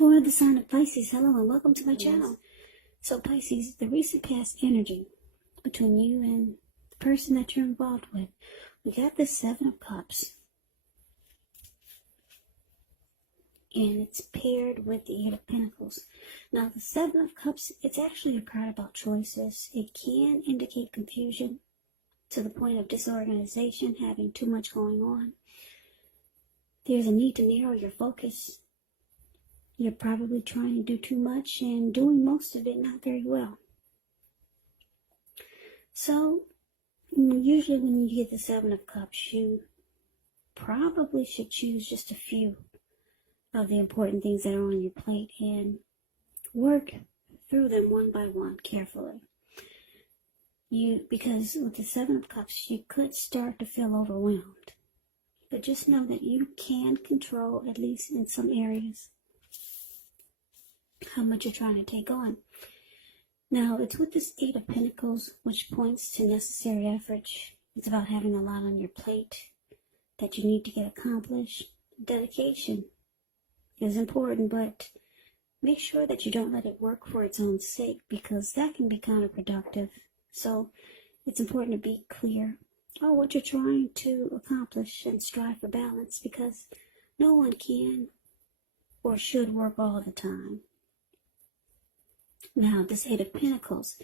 For the sign of Pisces, hello and welcome to my channel. So Pisces, the recent past energy between you and the person that you're involved with. We got the Seven of Cups. And it's paired with the Eight of Pentacles. Now the Seven of Cups, it's actually a card about choices. It can indicate confusion to the point of disorganization, having too much going on. There's a need to narrow your focus. You're probably trying to do too much and doing most of it not very well. So, usually when you get the Seven of Cups, you probably should choose just a few of the important things that are on your plate and work through them one by one carefully. Because with the Seven of Cups, you could start to feel overwhelmed. But just know that you can control, at least in some areas, how much you're trying to take on. Now, it's with this Eight of Pentacles, which points to necessary effort. It's about having a lot on your plate that you need to get accomplished. Dedication is important, but make sure that you don't let it work for its own sake, because that can be counterproductive. So it's important to be clear on what you're trying to accomplish and strive for balance, because no one can or should work all the time. Now, this Eight of Pentacles,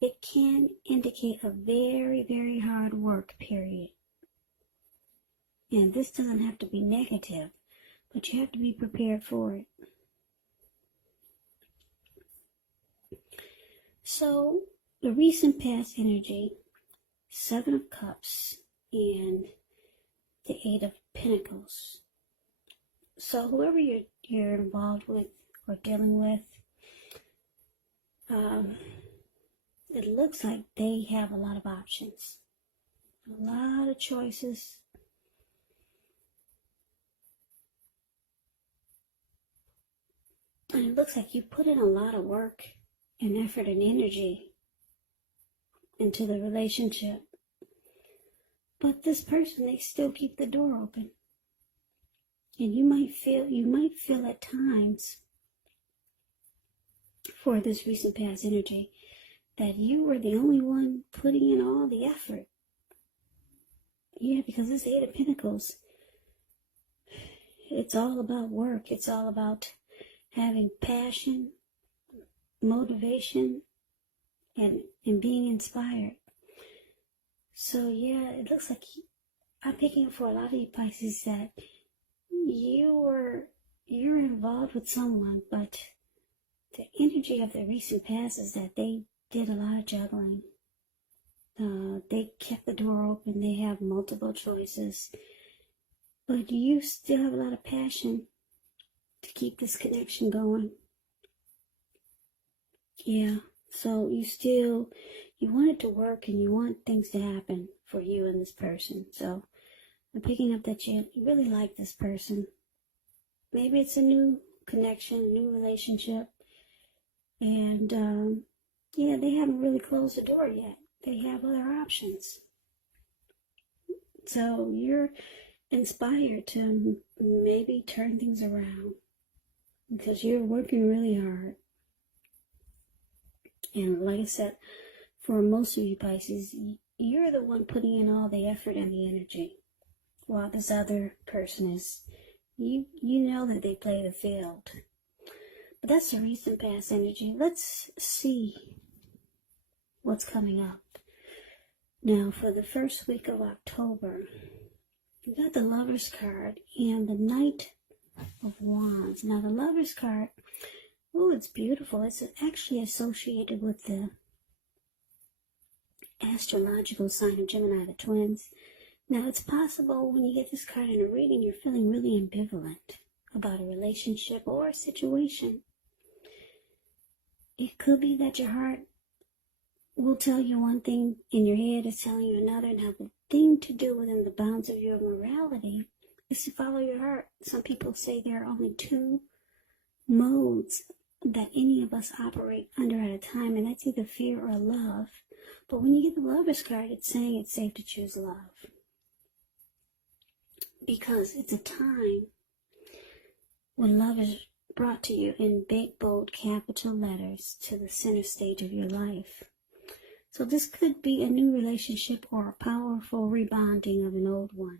it can indicate a very, very hard work period. And this doesn't have to be negative, but you have to be prepared for it. So, the recent past energy, Seven of Cups, and the Eight of Pentacles. So, whoever you're involved with or dealing with, it looks like they have a lot of options, a lot of choices. And it looks like you put in a lot of work and effort and energy into the relationship. But this person, they still keep the door open. And you might feel at times, for this recent past energy, that you were the only one putting in all the effort. Yeah, because this Eight of Pentacles, it's all about work. It's all about having passion, motivation, and being inspired. So yeah, it looks like I'm picking up for a lot of you Pisces that you're involved with someone, but the energy of the recent past is that they did a lot of juggling. They kept the door open. They have multiple choices. But you still have a lot of passion to keep this connection going. Yeah, so you want it to work and you want things to happen for you and this person. So I'm picking up that you really like this person. Maybe it's a new connection, a new relationship. And yeah, they haven't really closed the door yet. They have other options. So you're inspired to maybe turn things around, because you're working really hard. And like I said, for most of you Pisces, you're the one putting in all the effort and the energy, while this other person is, you know that they play the field. But that's the recent past energy. Let's see what's coming up. Now, for the first week of October, we got the Lover's card and the Knight of Wands. Now, the Lover's card, oh, it's beautiful. It's actually associated with the astrological sign of Gemini, the twins. Now, it's possible when you get this card in a reading, you're feeling really ambivalent about a relationship or a situation. It could be that your heart will tell you one thing and your head is telling you another. Now, the thing to do within the bounds of your morality is to follow your heart. Some people say there are only two modes that any of us operate under at a time, and that's either fear or love. But when you get the Lover's card, it's saying it's safe to choose love, because it's a time when love is brought to you in big, bold, capital letters to the center stage of your life. So this could be a new relationship or a powerful rebonding of an old one.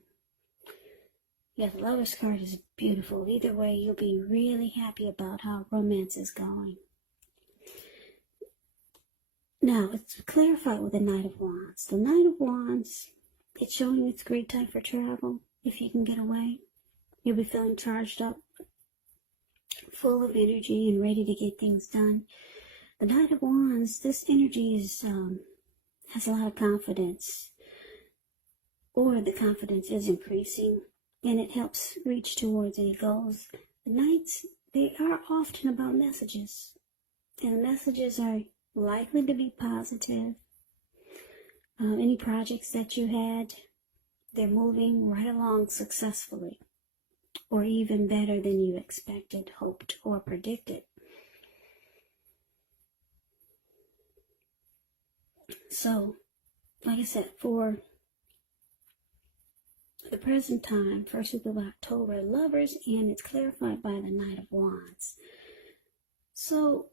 Yeah, the Lover's card is beautiful. Either way, you'll be really happy about how romance is going. Now, it's clarified with the Knight of Wands. The Knight of Wands, it's showing it's a great time for travel. If you can get away, you'll be feeling charged up, full of energy and ready to get things done. The Knight of Wands, this energy is has a lot of confidence, or the confidence is increasing, and it helps reach towards any goals. The Knights, they are often about messages, and the messages are likely to be positive. Any projects that you had, they're moving right along successfully, or even better than you expected, hoped, or predicted. So, like I said, for the present time, first week of October, Lovers, and it's clarified by the Knight of Wands. So,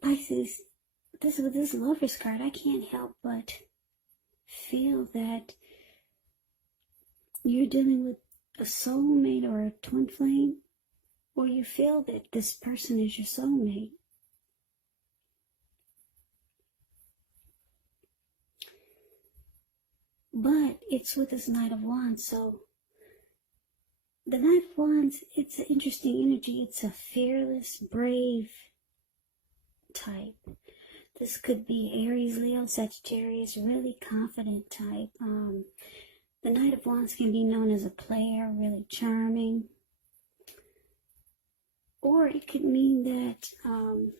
Pisces, with this Lovers card, I can't help but feel that you're dealing with a soulmate or a twin flame, or you feel that this person is your soulmate. But it's with this Knight of Wands, so the Knight of Wands, it's an interesting energy. It's a fearless, brave type. This could be Aries, Leo, Sagittarius, really confident type. The Knight of Wands can be known as a player, really charming. Or it could mean that I'm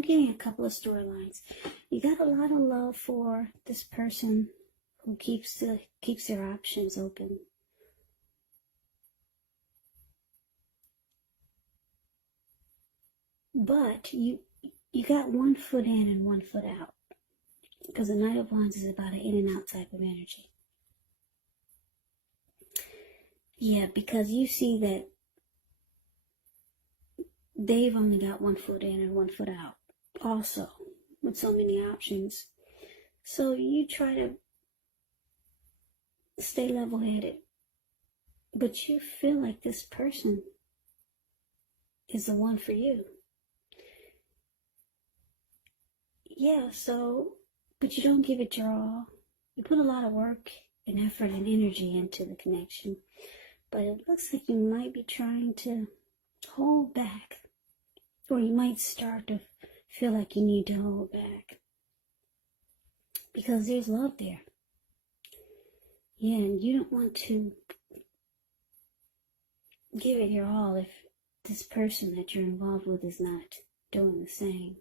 getting a couple of storylines. You got a lot of love for this person who keeps their options open. But you got one foot in and one foot out. Because the Knight of Wands is about an in and out type of energy. Yeah, because you see that they've only got one foot in and one foot out. Also, with so many options. So you try to stay level-headed. But you feel like this person is the one for you. Yeah, so, but you don't give it your all. You put a lot of work and effort and energy into the connection. But it looks like you might be trying to hold back. Or you might start to feel like you need to hold back. Because there's love there. Yeah, and you don't want to give it your all if this person that you're involved with is not doing the same.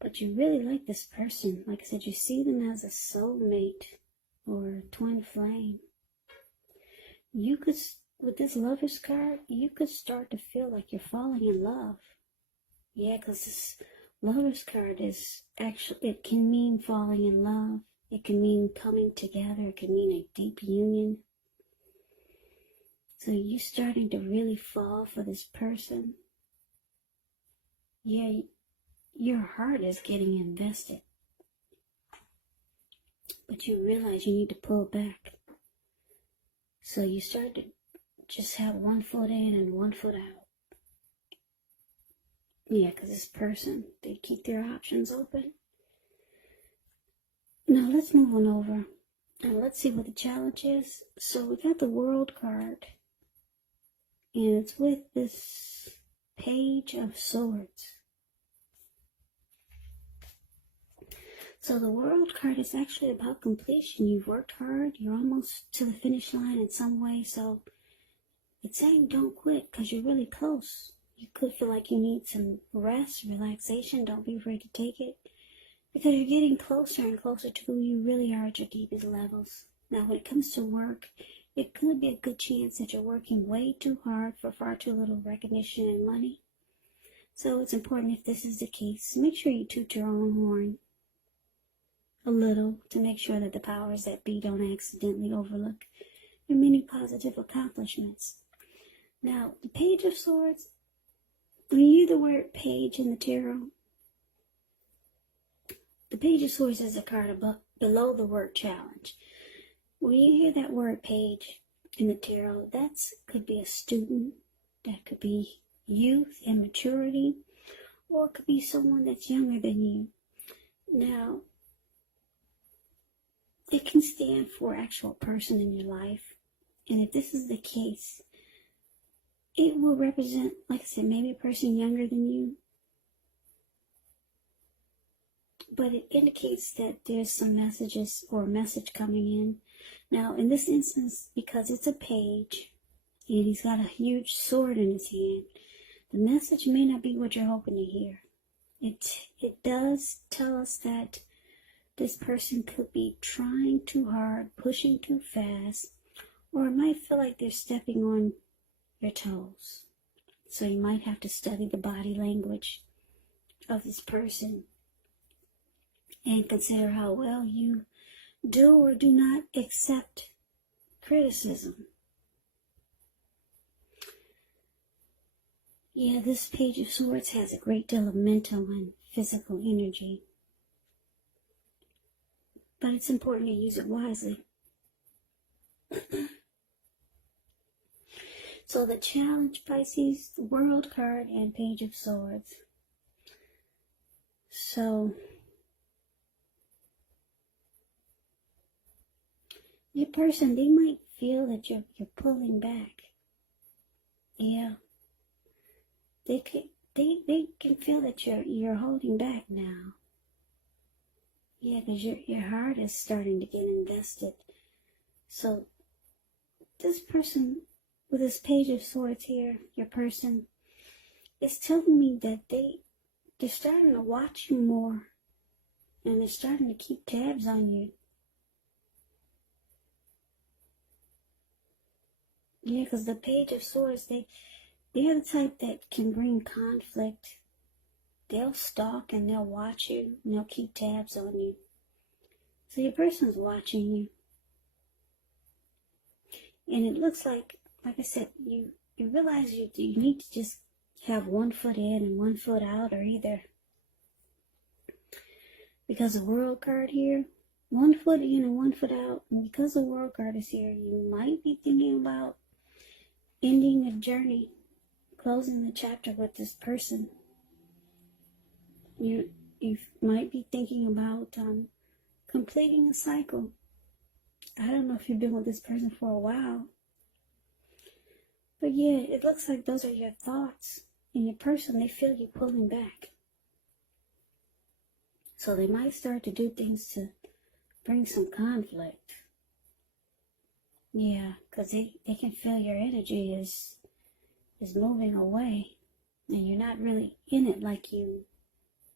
But you really like this person. Like I said, you see them as a soulmate or a twin flame. You could, with this Lover's card, you could start to feel like you're falling in love. Yeah, because this Lover's card is actually, it can mean falling in love. It can mean coming together. It can mean a deep union. So you're starting to really fall for this person. Yeah, your heart is getting invested. But you realize you need to pull back. So you start to just have one foot in and one foot out. Yeah, because this person, they keep their options open. Now let's move on over. And let's see what the challenge is. So we got the World card. And it's with this Page of Swords. So the World card is actually about completion. You've worked hard. You're almost to the finish line in some way. So it's saying don't quit because you're really close. You could feel like you need some rest, relaxation. Don't be afraid to take it. Because you're getting closer and closer to who you really are at your deepest levels. Now when it comes to work, it could be a good chance that you're working way too hard for far too little recognition and money. So it's important, if this is the case, make sure you toot your own horn a little to make sure that the powers that be don't accidentally overlook and many positive accomplishments. Now, the Page of Swords, when you hear the word page in the tarot, the Page of Swords is a card above, below the word challenge. When you hear that word page in the tarot, that could be a student, that could be youth and maturity, or it could be someone that's younger than you. Now, it can stand for actual person in your life. And if this is the case, it will represent, like I said, maybe a person younger than you. But it indicates that there's some messages or a message coming in. Now, in this instance, because it's a page, and he's got a huge sword in his hand, the message may not be what you're hoping to hear. It does tell us that this person could be trying too hard, pushing too fast, or it might feel like they're stepping on your toes. So you might have to study the body language of this person and consider how well you do or do not accept criticism. Yeah, this Page of Swords has a great deal of mental and physical energy, but it's important to use it wisely. So the challenge, Pisces, the World card, and Page of Swords. So your person, they might feel that you're pulling back. Yeah. They can feel that you're holding back now. Yeah, because your heart is starting to get invested. So this person with this Page of Swords here, your person, is telling me that they're starting to watch you more, and they're starting to keep tabs on you. Yeah, because the Page of Swords, they're the type that can bring conflict. They'll stalk and they'll watch you and they'll keep tabs on you. So your person's watching you. And it looks like I said, you realize you need to just have 1 foot in and 1 foot out, or either, because the World card here, 1 foot in and 1 foot out, and because the World card is here, you might be thinking about ending a journey, closing the chapter with this person. You might be thinking about completing a cycle. I don't know if you've been with this person for a while, but yeah, it looks like those are your thoughts. And your person, they feel you pulling back. So they might start to do things to bring some conflict. Yeah, because they can feel your energy is moving away. And you're not really in it like you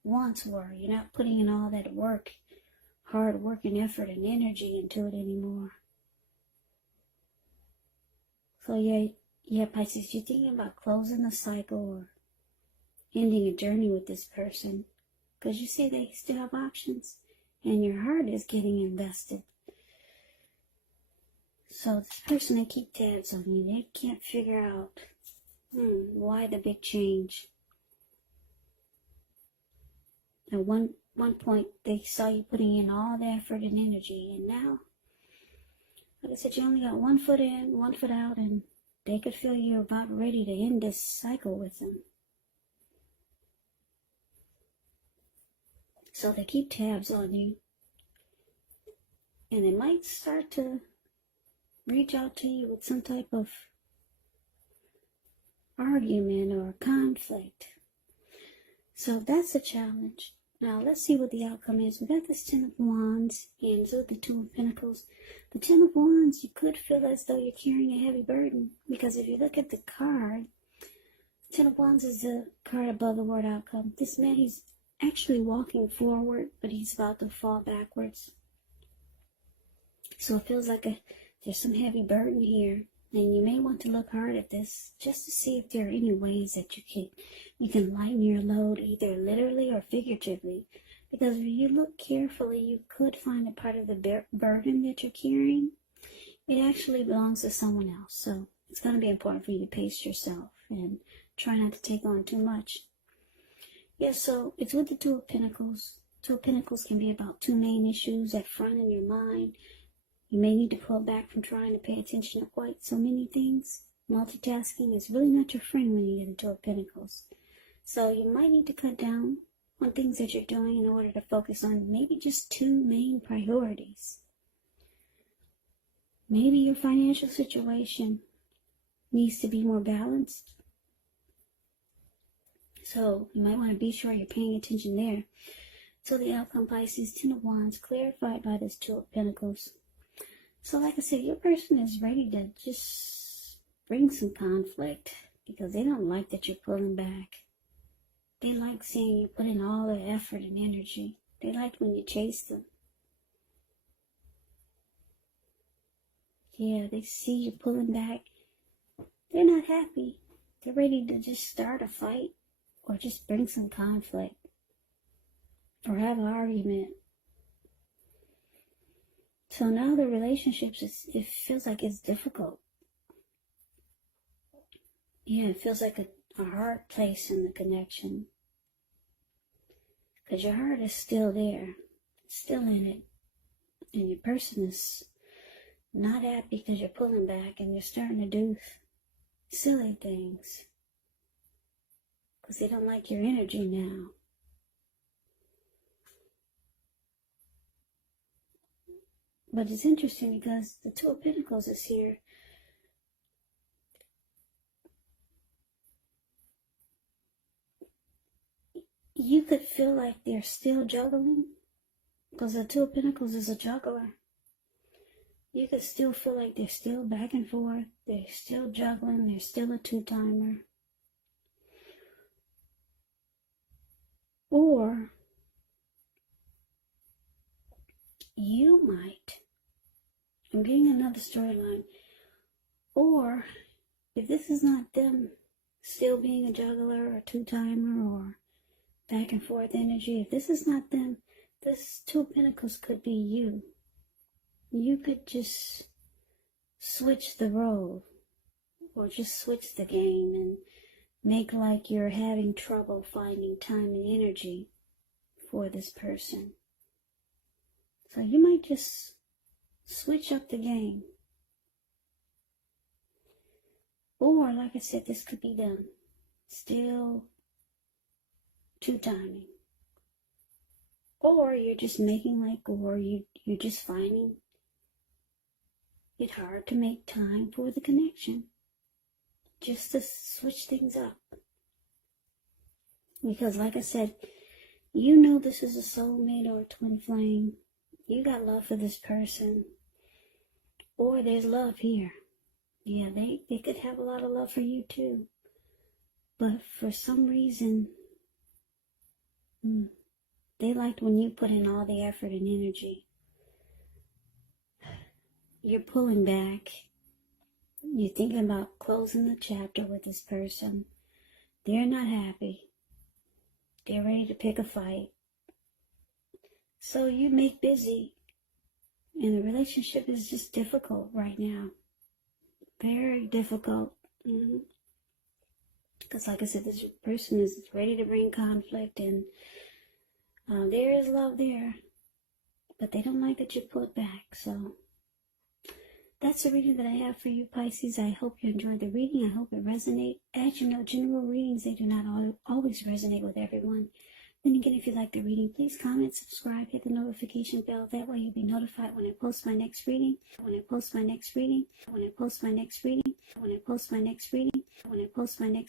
once were. You're not putting in all that work, hard work and effort and energy into it anymore. So yeah, Pisces, you're thinking about closing a cycle or ending a journey with this person, because you see they still have options and your heart is getting invested. So this person, they keep tabs on you. They can't figure out why the big change. At one point, they saw you putting in all the effort and energy, and now, like I said, you only got 1 foot in, 1 foot out, and they could feel you're about ready to end this cycle with them. So they keep tabs on you, and they might start to reach out to you with some type of argument or conflict. So that's a challenge. Now let's see what the outcome is. We got this 10 of Wands and with the 2 of Pentacles. The 10 of Wands, you could feel as though you're carrying a heavy burden, because if you look at the card, the 10 of Wands is the card above the word outcome. This man, he's actually walking forward, but he's about to fall backwards. So it feels like there's some heavy burden here, and you may want to look hard at this just to see if there are any ways that you can lighten your load, either literally or figuratively. Because if you look carefully, you could find a part of the burden that you're carrying it actually belongs to someone else. So it's going to be important for you to pace yourself and try not to take on too much. Yeah, so it's with the Two of Pentacles. Two of Pentacles can be about two main issues at front in your mind. You may need to pull back from trying to pay attention to quite so many things. Multitasking is really not your friend when you get into Two of Pentacles. So you might need to cut down on things that you're doing in order to focus on maybe just two main priorities. Maybe your financial situation needs to be more balanced. So you might want to be sure you're paying attention there. So the outcome, Pisces, Ten of Wands, clarified by this Two of Pentacles. So like I said, your person is ready to just bring some conflict because they don't like that you're pulling back. They like seeing you put in all the effort and energy. They like when you chase them. Yeah, they see you pulling back. They're not happy. They're ready to just start a fight or just bring some conflict or have an argument. So now the relationships, it feels like it's difficult. Yeah, it feels like a hard place in the connection. Because your heart is still there. It's still in it. And your person is not happy because you're pulling back and you're starting to do silly things. Because they don't like your energy now. But it's interesting because the Two of Pentacles is here. You could feel like they're still juggling. Because the Two of Pentacles is a juggler. You could still feel like they're still back and forth. They're still juggling. They're still a two-timer. Or you might, I'm getting another storyline, or if this is not them still being a juggler or two-timer or back and forth energy, if this is not them, this Two of Pentacles could be you. You could just switch the role or just switch the game and make like you're having trouble finding time and energy for this person. So you might just switch up the game. Or, like I said, this could be them still two-timing. Or you're just making like, or you're just finding it hard to make time for the connection. Just to switch things up. Because like I said, you know this is a soulmate or a twin flame. You got love for this person. Or there's love here. Yeah, they could have a lot of love for you too. But for some reason, they liked when you put in all the effort and energy. You're pulling back. You're thinking about closing the chapter with this person. They're not happy. They're ready to pick a fight. So you make busy. And the relationship is just difficult right now. Very difficult. Because like I said, this person is ready to bring conflict. And there is love there. But they don't like that you pull it back. So that's the reading that I have for you, Pisces. I hope you enjoyed the reading. I hope it resonates. As you know, general readings, they do not always resonate with everyone. Then again, if you like the reading, please comment, subscribe, hit the notification bell. That way you'll be notified when I post my next reading, when I post my next reading, when I post my next reading, when I post my next reading, when I post my next